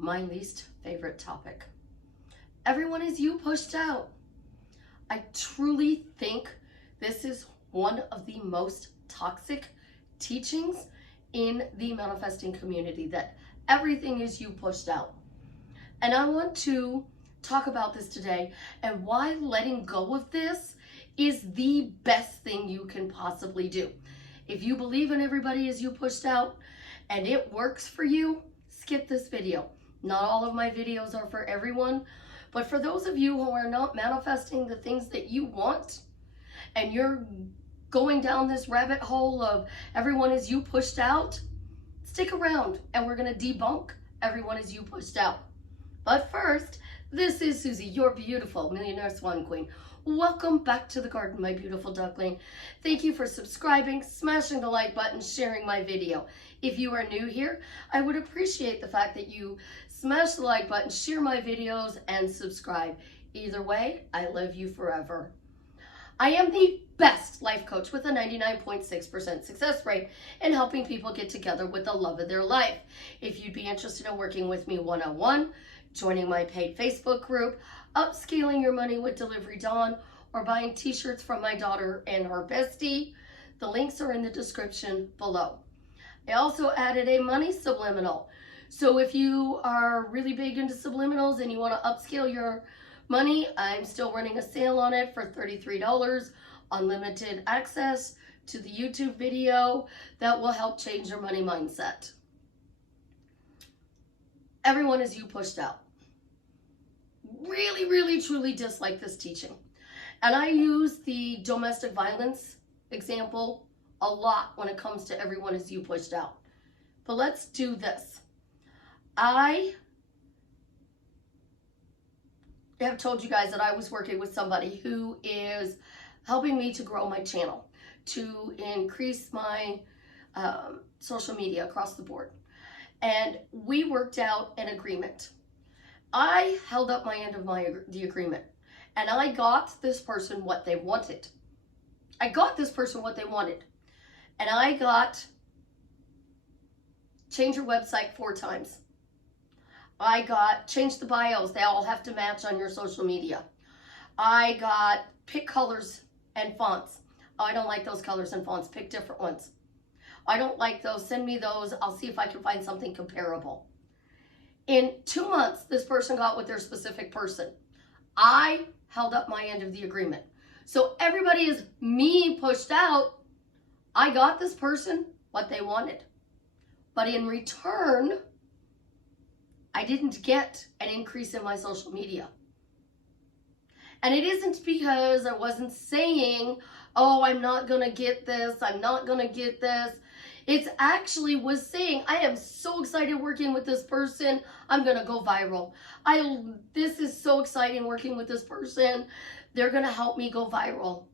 My least favorite topic. Everyone is you pushed out. I truly think this is one of the most toxic teachings in the manifesting community, that everything is you pushed out. And I want to talk about this today and why letting go of this is the best thing you can possibly do. If you believe in everybody is you pushed out and it works for you, skip this video. Not all of my videos are for everyone, but for those of you who are not manifesting the things that you want and you're going down this rabbit hole of everyone is you pushed out, stick around and we're going to debunk everyone is you pushed out. But first, this is Susie, your beautiful millionaire swan queen. Welcome back to the garden, my beautiful duckling. Thank you for subscribing, smashing the like button, sharing my video. If you are new here, I would appreciate the fact that you smash the like button, share my videos, and subscribe. Either way, I love you forever. I am the best life coach with a 99.6% success rate in helping people get together with the love of their life. If you'd be interested in working with me one-on-one, joining my paid Facebook group, upscaling your money with Delivery Dawn, or buying t-shirts from my daughter and her bestie, the links are in the description below. I also added a money subliminal. So if you are really big into subliminals and you want to upscale your money, I'm still running a sale on it for $33, unlimited access to the YouTube video that will help change your money mindset. Everyone is you pushed out. Really, truly dislike this teaching. And I use the domestic violence example a lot when it comes to everyone is you pushed out. But let's do this. I have told you guys that I was working with somebody who is helping me to grow my channel, to increase my social media across the board. And we worked out an agreement. I held up my end of the agreement, and I got this person what they wanted. And I got change your website 4 times. I got change the bios. They all have to match on your social media. I got pick colors and fonts. Oh, I don't like those colors and fonts. Pick different ones. I don't like those. Send me those. I'll see if I can find something comparable. In 2 months, this person got with their specific person. I held up my end of the agreement. So everybody is me pushed out. I got this person what they wanted. But in return, I didn't get an increase in my social media. And it isn't because I wasn't saying, oh, I'm not going to get this. I'm not going to get this. It's actually was saying, I am so excited working with this person. I'm going to go viral. This is so exciting working with this person. They're going to help me go viral.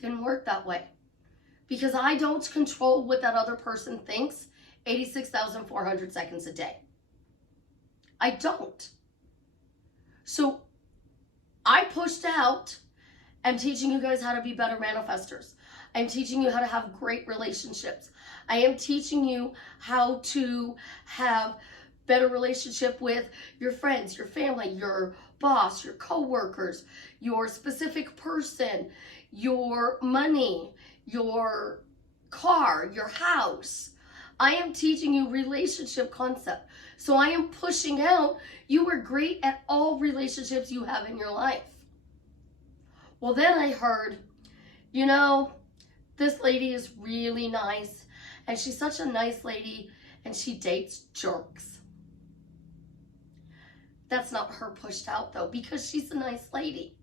Didn't work that way. Because I don't control what that other person thinks 86,400 seconds a day. I don't. So I pushed out. I'm teaching you guys how to be better manifestors. I'm teaching you how to have great relationships. I am teaching you how to have better relationship with your friends, your family, your boss, your coworkers, your specific person, your money, your car, your house. I am teaching you relationship concept. So I am pushing out, you are great at all relationships you have in your life. Well, then I heard, you know, this lady is really nice, and she's such a nice lady, and she dates jerks. That's not her pushed out, though, because she's a nice lady.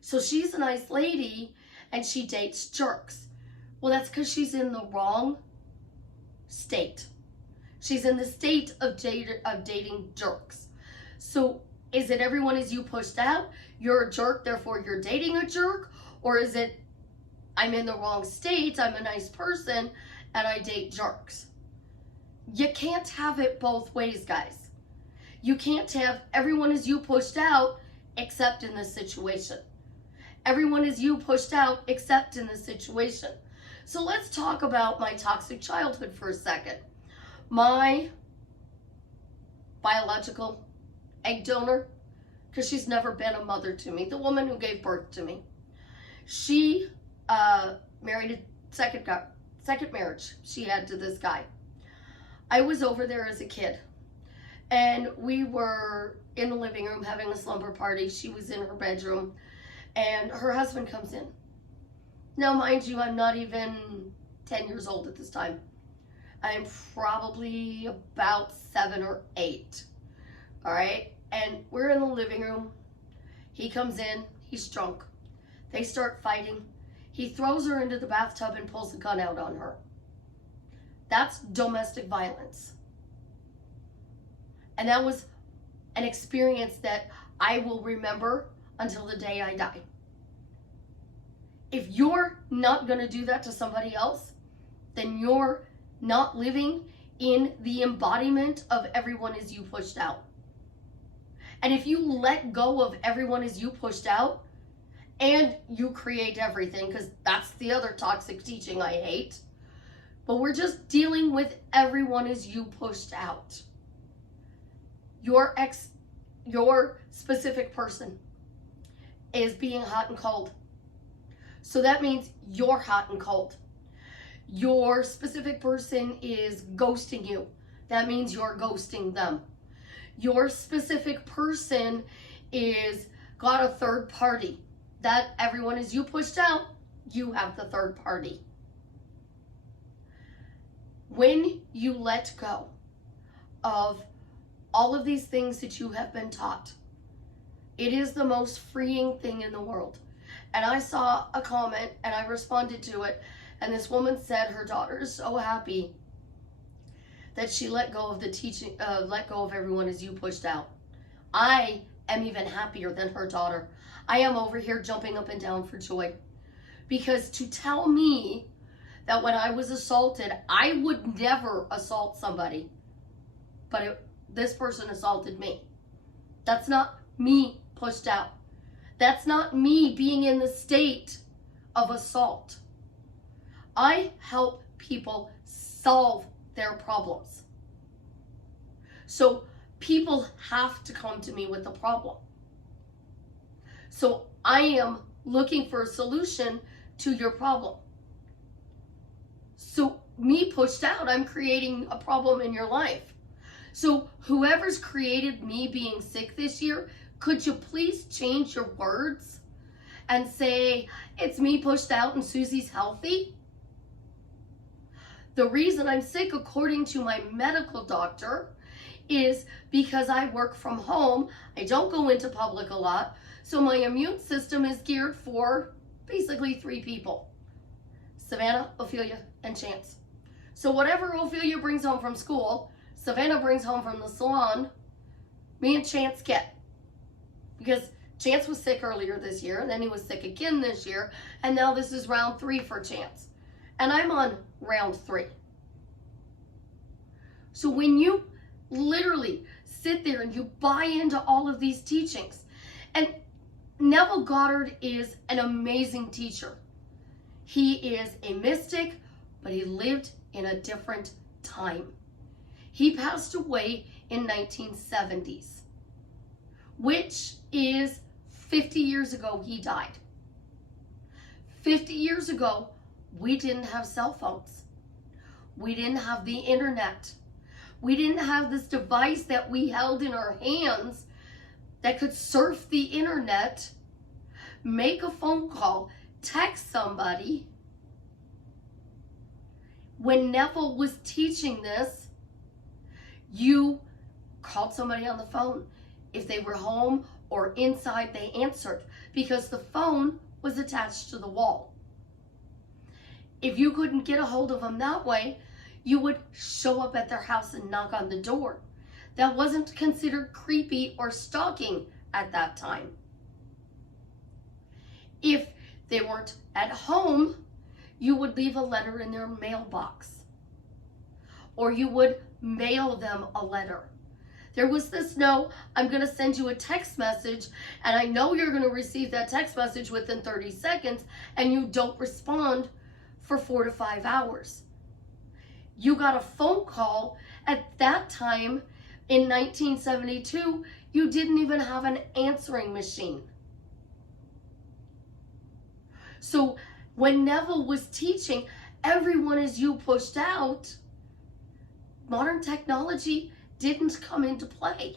So she's a nice lady, and she dates jerks. Well, that's because she's in the wrong state. She's in the state of dating jerks. So is it everyone is you pushed out? You're a jerk, therefore you're dating a jerk? Or is it I'm in the wrong state, I'm a nice person, and I date jerks? You can't have it both ways, guys. You can't have everyone is you pushed out except in this situation. Everyone is you pushed out except in this situation. So let's talk about my toxic childhood for a second. My biological egg donor, because she's never been a mother to me, the woman who gave birth to me. She married a second marriage she had to this guy. I was over there as a kid, and we were in the living room having a slumber party. She was in her bedroom, and her husband comes in. Now, mind you, I'm not even 10 years old at this time. I'm probably about 7 or 8. All right? And we're in the living room. He comes in. He's drunk. They start fighting. He throws her into the bathtub and pulls the gun out on her. That's domestic violence. And that was an experience that I will remember until the day I die. If you're not going to do that to somebody else, then you're not living in the embodiment of everyone is you pushed out. And if you let go of everyone is you pushed out, and you create everything, because that's the other toxic teaching I hate, but we're just dealing with everyone is you pushed out. Your specific person is being hot and cold. So that means you're hot and cold. Your specific person is ghosting you. That means you're ghosting them. Your specific person is got a third party. That everyone is you pushed out, you have the third party. When you let go of all of these things that you have been taught, it is the most freeing thing in the world. And I saw a comment and I responded to it, and this woman said her daughter is so happy that she let go of the teaching, let go of everyone as you pushed out. I am even happier than her daughter. I am over here jumping up and down for joy, because to tell me that when I was assaulted, I would never assault somebody, but this person assaulted me. That's not me pushed out. That's not me being in the state of assault. I help people solve their problems. So people have to come to me with a problem. So I am looking for a solution to your problem. So me pushed out, I'm creating a problem in your life. So whoever's created me being sick this year, could you please change your words and say, it's me pushed out and Susie's healthy? The reason I'm sick, according to my medical doctor, is because I work from home. I don't go into public a lot. So my immune system is geared for basically 3 people: Savannah, Ophelia, and Chance. So whatever Ophelia brings home from school, Savannah brings home from the salon, me and Chance get. Because Chance was sick earlier this year, and then he was sick again this year, and now this is round 3 for Chance. And I'm on round 3. So when you literally sit there and you buy into all of these teachings, and Neville Goddard is an amazing teacher. He is a mystic, but he lived in a different time. He passed away in 1970s, which is 50 years ago he died. 50 years ago, we didn't have cell phones. We didn't have the internet. We didn't have this device that we held in our hands that could surf the internet, make a phone call, text somebody. When Neville was teaching this, you called somebody on the phone. If they were home or inside, they answered, because the phone was attached to the wall. If you couldn't get a hold of them that way, you would show up at their house and knock on the door. That wasn't considered creepy or stalking at that time. If they weren't at home, you would leave a letter in their mailbox, or you would mail them a letter. There was this, no, I'm going to send you a text message, and I know you're going to receive that text message within 30 seconds, and you don't respond for 4 to 5 hours. You got a phone call at that time. In 1972, you didn't even have an answering machine. So when Neville was teaching, everyone is you pushed out, modern technology didn't come into play.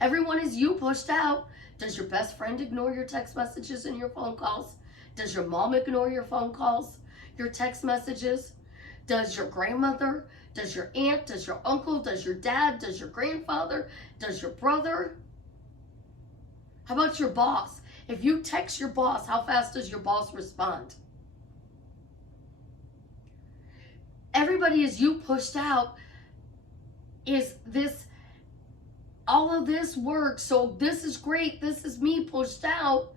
Everyone is you pushed out. Does your best friend ignore your text messages and your phone calls? Does your mom ignore your phone calls, your text messages? Does your grandmother? Does your aunt? Does your uncle? Does your dad? Does your grandfather? Does your brother? How about your boss? If you text your boss, how fast does your boss respond? Everybody is you pushed out. Is this, all of this works, so this is great, this is me pushed out.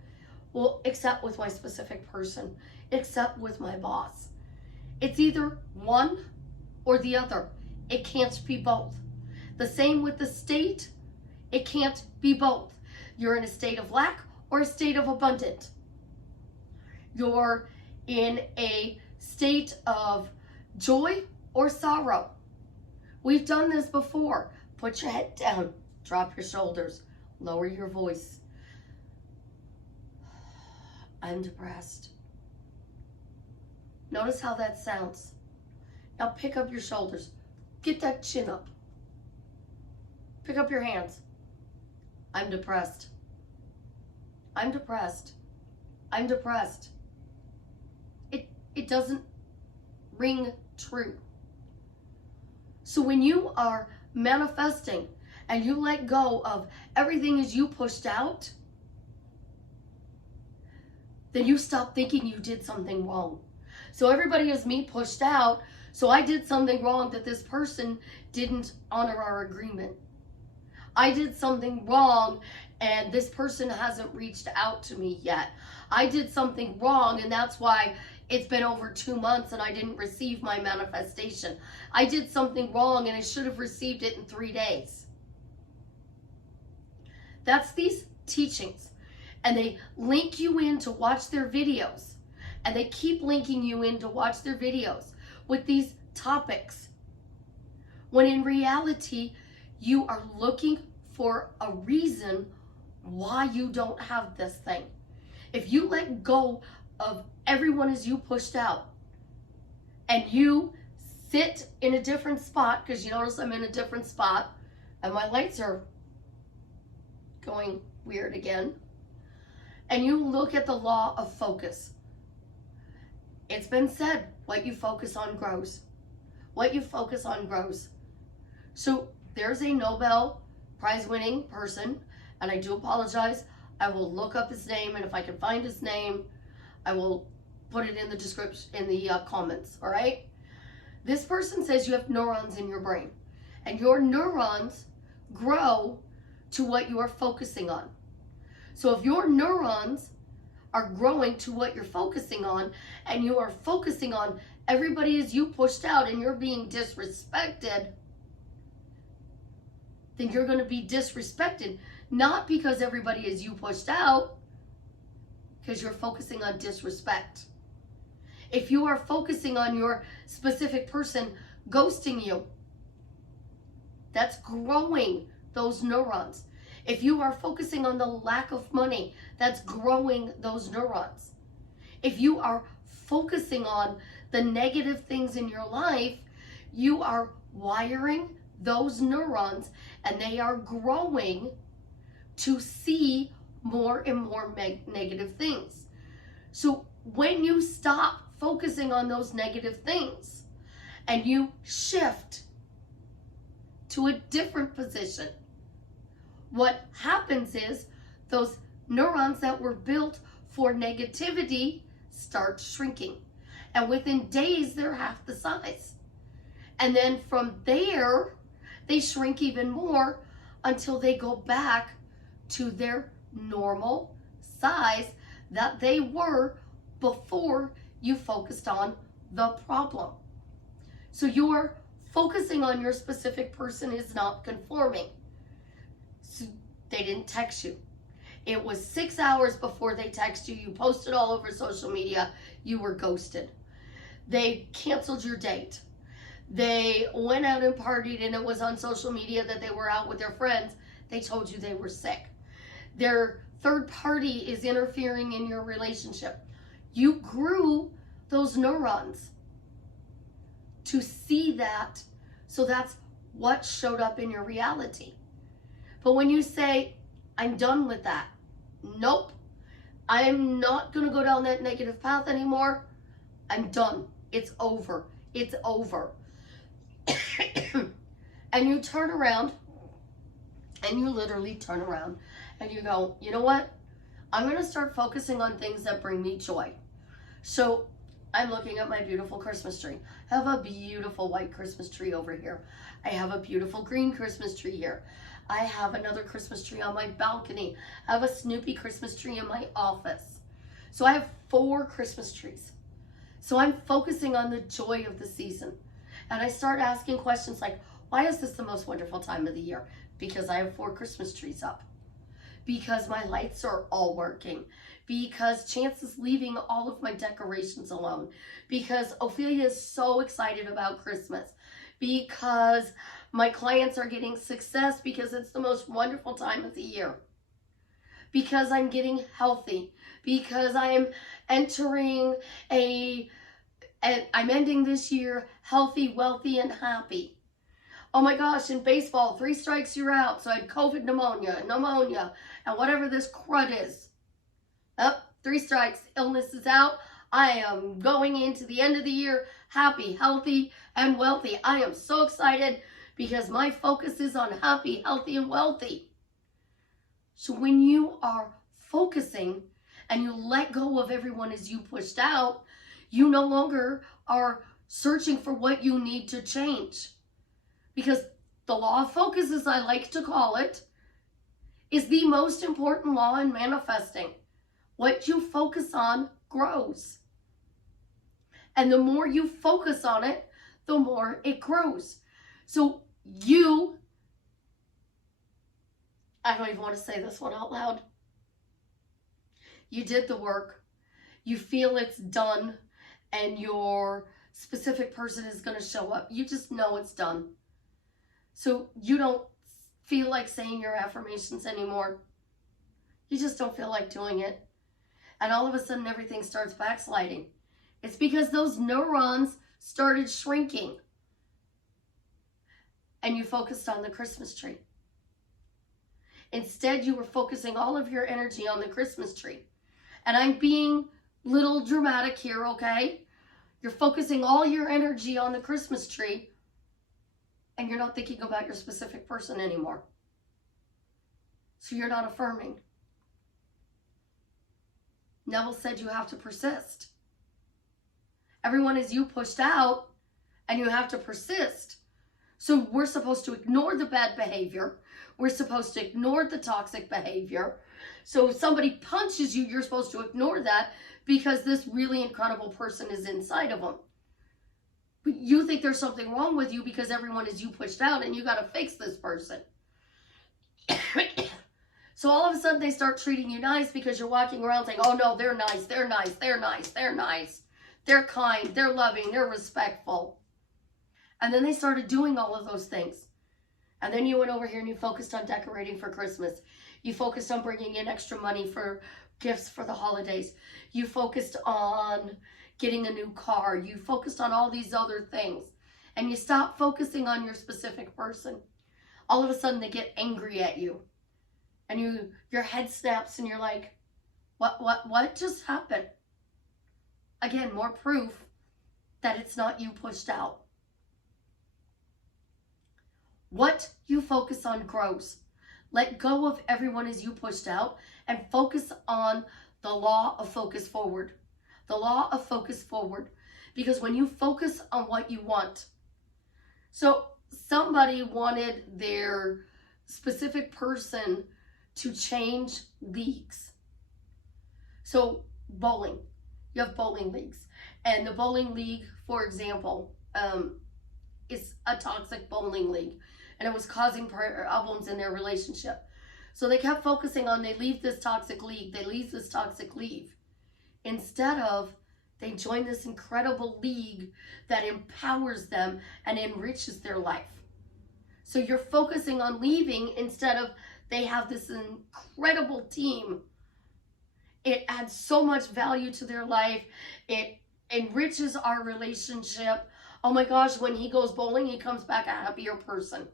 Well, except with my specific person, except with my boss. It's either one or the other. It can't be both. The same with the state. It can't be both. You're in a state of lack or a state of abundance. You're in a state of joy or sorrow. We've done this before. Put your head down, drop your shoulders, lower your voice. I'm depressed. Notice how that sounds. Now pick up your shoulders. Get that chin up. Pick up your hands. I'm depressed. I'm depressed. I'm depressed. It doesn't ring true. So when you are manifesting and you let go of everything as you pushed out, then you stop thinking you did something wrong. So everybody is me pushed out, so I did something wrong that this person didn't honor our agreement. I did something wrong and this person hasn't reached out to me yet. I did something wrong and that's why it's been over 2 months and I didn't receive my manifestation. I did something wrong and I should have received it in 3 days. That's these teachings. And they link you in to watch their videos. And they keep linking you in to watch their videos with these topics. When in reality, you are looking for a reason why you don't have this thing. If you let go of everyone as you pushed out and you sit in a different spot, because you notice I'm in a different spot and my lights are going weird again, and you look at the law of focus. It's been said, what you focus on grows. What you focus on grows. So there's a Nobel Prize winning person, and I do apologize. I will look up his name, and if I can find his name, I will put it in the description, in the comments, all right? This person says you have neurons in your brain, and your neurons grow to what you are focusing on. So if your neurons are growing to what you're focusing on, and you are focusing on everybody is you pushed out and you're being disrespected, then you're going to be disrespected, not because everybody is you pushed out, because you're focusing on disrespect. If you are focusing on your specific person ghosting you, that's growing those neurons. If you are focusing on the lack of money, that's growing those neurons. If you are focusing on the negative things in your life, you are wiring those neurons and they are growing to see more and more negative things. So when you stop focusing on those negative things and you shift to a different position, what happens is those neurons that were built for negativity start shrinking. And within days, they're half the size. And then from there, they shrink even more until they go back to their normal size that they were before you focused on the problem. So your focusing on your specific person is not conforming. So they didn't text you. It was 6 hours before they text you. You posted all over social media. You were ghosted. They canceled your date. They went out and partied and it was on social media that they were out with their friends. They told you they were sick. Their third party is interfering in your relationship. You grew those neurons to see that, so that's what showed up in your reality. But when you say, I'm done with that, nope, I'm not going to go down that negative path anymore, I'm done, it's over, it's over. And you turn around, and you literally turn around, and you go, you know what, I'm going to start focusing on things that bring me joy. So I'm looking at my beautiful Christmas tree. I have a beautiful white Christmas tree over here. I have a beautiful green Christmas tree here. I have another Christmas tree on my balcony. I have a Snoopy Christmas tree in my office. So I have 4 Christmas trees. So I'm focusing on the joy of the season. And I start asking questions like, why is this the most wonderful time of the year? Because I have 4 Christmas trees up. Because my lights are all working. Because Chance is leaving all of my decorations alone. Because Ophelia is so excited about Christmas. Because my clients are getting success because it's the most wonderful time of the year. Because I'm getting healthy. Because I'm entering I'm ending this year healthy, wealthy, and happy. Oh my gosh, in baseball, 3 strikes, you're out. So I had COVID, pneumonia, and whatever this crud is. Oh, 3 strikes, illness is out. I am going into the end of the year happy, healthy, and wealthy. I am so excited because my focus is on happy, healthy, and wealthy. So when you are focusing and you let go of everyone as you pushed out, you no longer are searching for what you need to change. Because the law of focus, as I like to call it, is the most important law in manifesting. What you focus on grows. And the more you focus on it, the more it grows. So I don't even want to say this one out loud. You did the work. You feel it's done. And your specific person is going to show up. You just know it's done. So you don't feel like saying your affirmations anymore. You just don't feel like doing it. And all of a sudden everything starts backsliding. It's because those neurons started shrinking. And you focused on the Christmas tree. Instead, you were focusing all of your energy on the Christmas tree. And I'm being little dramatic here, okay? You're focusing all your energy on the Christmas tree. And you're not thinking about your specific person anymore. So you're not affirming. Neville said you have to persist. Everyone is you pushed out, and you have to persist. So we're supposed to ignore the bad behavior. We're supposed to ignore the toxic behavior. So if somebody punches you, you're supposed to ignore that because this really incredible person is inside of them. But you think there's something wrong with you because everyone is you pushed out and you got to fix this person. So all of a sudden they start treating you nice because you're walking around saying, oh no, they're nice, they're nice, they're nice, they're nice. They're kind, they're loving, they're respectful. And then they started doing all of those things. And then you went over here and you focused on decorating for Christmas. You focused on bringing in extra money for gifts for the holidays. You focused on getting a new car. You focused on all these other things. And you stopped focusing on your specific person. All of a sudden they get angry at you. And your head snaps and you're like, what just happened? Again, more proof that it's not you pushed out. What you focus on grows. Let go of everyone as you pushed out and focus on the law of focus forward. The law of focus forward. Because when you focus on what you want. So somebody wanted their specific person to change leagues. So bowling. You have bowling leagues. And the bowling league, for example, is a toxic bowling league. And it was causing problems in their relationship. So they kept focusing on they leave this toxic league. They leave this toxic league. Instead of They join this incredible league that empowers them and enriches their life. So you're focusing on leaving instead of they have this incredible team. It adds so much value to their life. It enriches our relationship. Oh my gosh, when he goes bowling, he comes back a happier person.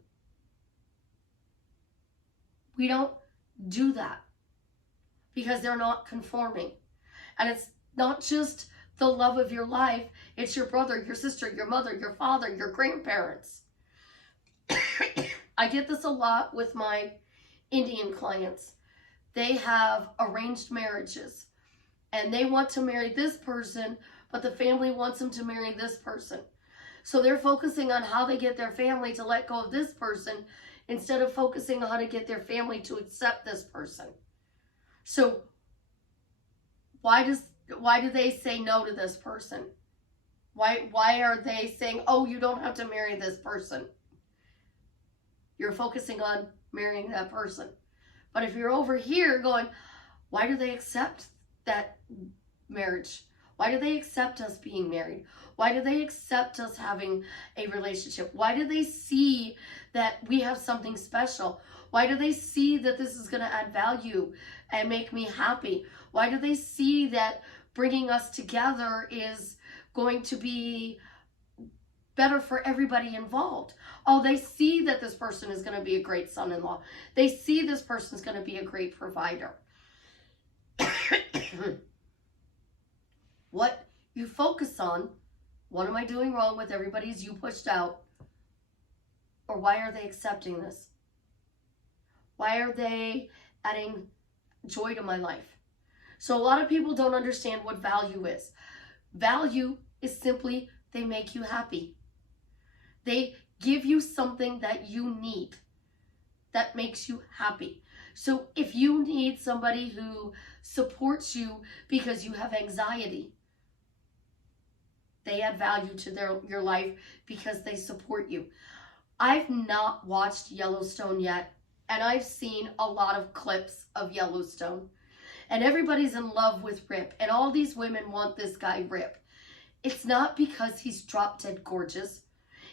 We don't do that because they're not conforming. And it's not just the love of your life. It's your brother, your sister, your mother, your father, your grandparents. I get this a lot with my Indian clients. They have arranged marriages and they want to marry this person, but the family wants them to marry this person. So they're focusing on how they get their family to let go of this person instead of focusing on how to get their family to accept this person. So why do they say no to this person? Why are they saying, oh, you don't have to marry this person? You're focusing on marrying that person. But if you're over here going, why do they accept that marriage? Why do they accept us being married? Why do they accept us having a relationship? Why do they see that we have something special? Why do they see that this is going to add value and make me happy? Why do they see that bringing us together is going to be better for everybody involved? Oh, they see that this person is going to be a great son-in-law. They see this person is going to be a great provider. What you focus on, what am I doing wrong with everybody's you pushed out? Or why are they accepting this? Why are they adding joy to my life? So a lot of people don't understand what value is. Value is simply they make you happy. They give you something that you need that makes you happy. So if you need somebody who supports you because you have anxiety, they add value to your life because they support you. I've not watched Yellowstone yet, and I've seen a lot of clips of Yellowstone. And everybody's in love with Rip, and all these women want this guy Rip. It's not because he's drop dead gorgeous.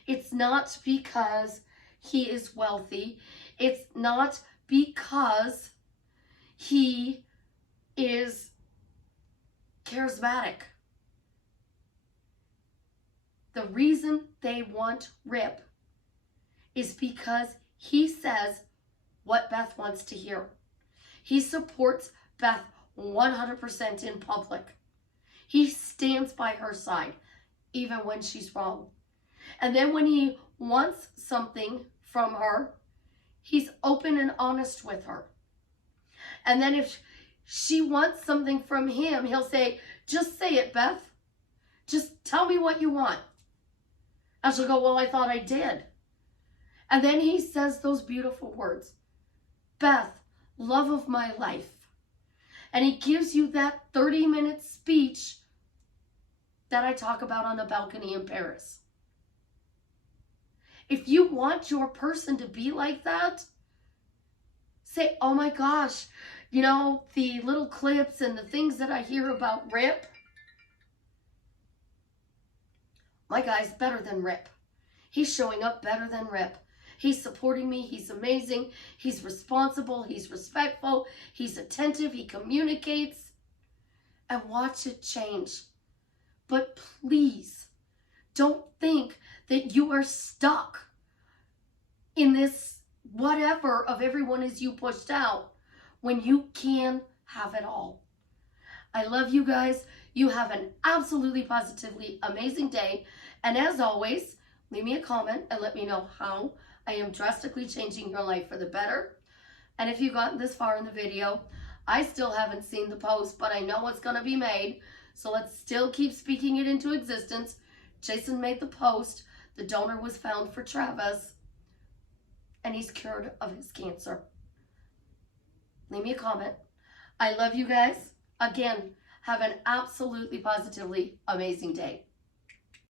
It's not because he is wealthy. It's not because he is charismatic. The reason they want Rip is because he says what Beth wants to hear. He supports Beth 100% in public. He stands by her side, even when she's wrong. And then when he wants something from her, he's open and honest with her. And then if she wants something from him, he'll say, just say it, Beth. Just tell me what you want. And she'll go, well, I thought I did. And then he says those beautiful words, Beth, love of my life. And he gives you that 30-minute speech that I talk about on the balcony in Paris. If you want your person to be like that, say, oh my gosh, you know, the little clips and the things that I hear about Rip, my guy's better than Rip. He's showing up better than Rip. He's supporting me. He's amazing. He's responsible. He's respectful. He's attentive. He communicates. And watch it change. But please, don't think that you are stuck in this whatever of everyone is you pushed out when you can have it all. I love you guys. You have an absolutely positively amazing day. And as always, leave me a comment and let me know how I am drastically changing your life for the better. And if you've gotten this far in the video, I still haven't seen the post, but I know it's going to be made. So let's still keep speaking it into existence. Jason made the post. The donor was found for Travis, and he's cured of his cancer. Leave me a comment. I love you guys. Again, have an absolutely positively amazing day.